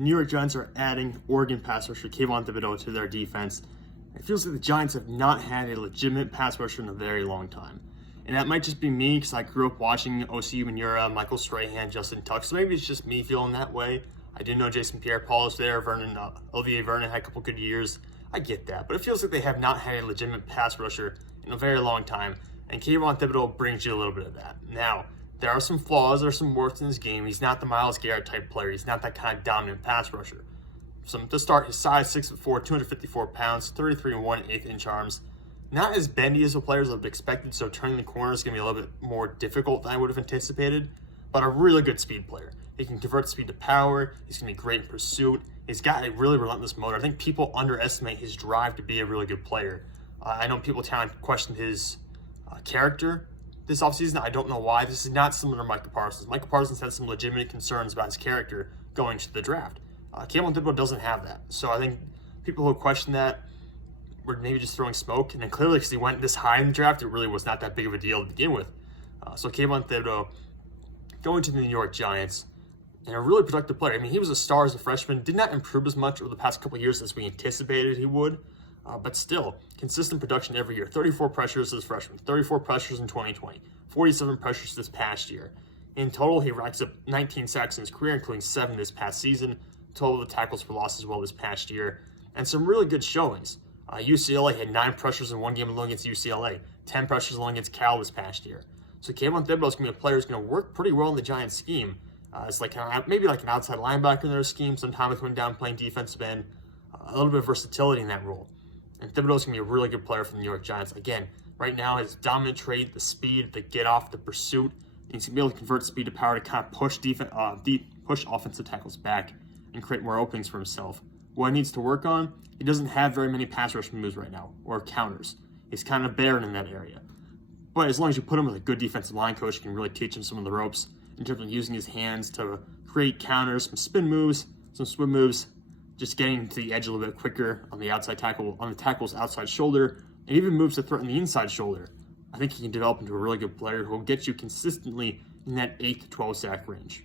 the New York Giants are adding Oregon pass rusher Kayvon Thibodeaux to their defense. It feels like the Giants have not had a legitimate pass rusher in a very long time. And that might just be me because I grew up watching O.C. Manura, Michael Strahan, Justin Tuck. So maybe it's just me feeling that way. I didn't know Jason Pierre-Paul was there. Olivier Vernon had a couple good years. I get that. But it feels like they have not had a legitimate pass rusher in a very long time. And Kayvon Thibodeaux brings you a little bit of that. Now, there are some flaws, there are some warts in his game. He's not the Myles Garrett type player. He's not that kind of dominant pass rusher. So to start, his size, 6'4", 254 pounds, 33 and 1/8 inch arms. Not as bendy as the players I would have expected, so turning the corner is going to be a little bit more difficult than I would have anticipated, but a really good speed player. He can convert speed to power. He's going to be great in pursuit. He's got a really relentless motor. I think people underestimate his drive to be a really good player. I know people trying to question his character this offseason. I don't know why. This is not similar to Micah Parsons. Micah Parsons had some legitimate concerns about his character going to the draft. Kayvon Thibodeaux doesn't have that. So I think people who question that were maybe just throwing smoke. And then clearly, because he went this high in the draft, it really was not that big of a deal to begin with. So Kayvon Thibodeaux going to the New York Giants, and a really productive player. I mean, he was a star as a freshman, did not improve as much over the past couple of years as we anticipated he would, but still, consistent production every year. 34 pressures as a freshman, 34 pressures in 2020, 47 pressures this past year. In total, he racks up 19 sacks in his career, including 7 this past season, total of tackles for loss as well this past year, and some really good showings. UCLA had 9 pressures in one game alone against UCLA, 10 pressures alone against Cal this past year. So Kayvon Thibodeaux is going to be a player who's going to work pretty well in the Giants scheme. It's like maybe like an outside linebacker in their scheme, sometimes coming down playing defensive end, a little bit of versatility in that role. And Thibodeaux is going to be a really good player for the New York Giants. Again, right now his dominant trait, the speed, the get off, the pursuit. He's going to be able to convert speed to power to kind of push offensive tackles back and create more openings for himself. What he needs to work on, he doesn't have very many pass rush moves right now, or counters. He's kind of barren in that area. But as long as you put him with a good defensive line coach, you can really teach him some of the ropes in terms of using his hands to create counters, some spin moves, some swim moves, just getting to the edge a little bit quicker on the outside tackle, on the tackle's outside shoulder, and even moves to threaten the inside shoulder. I think he can develop into a really good player who will get you consistently in that 8 to 12 sack range.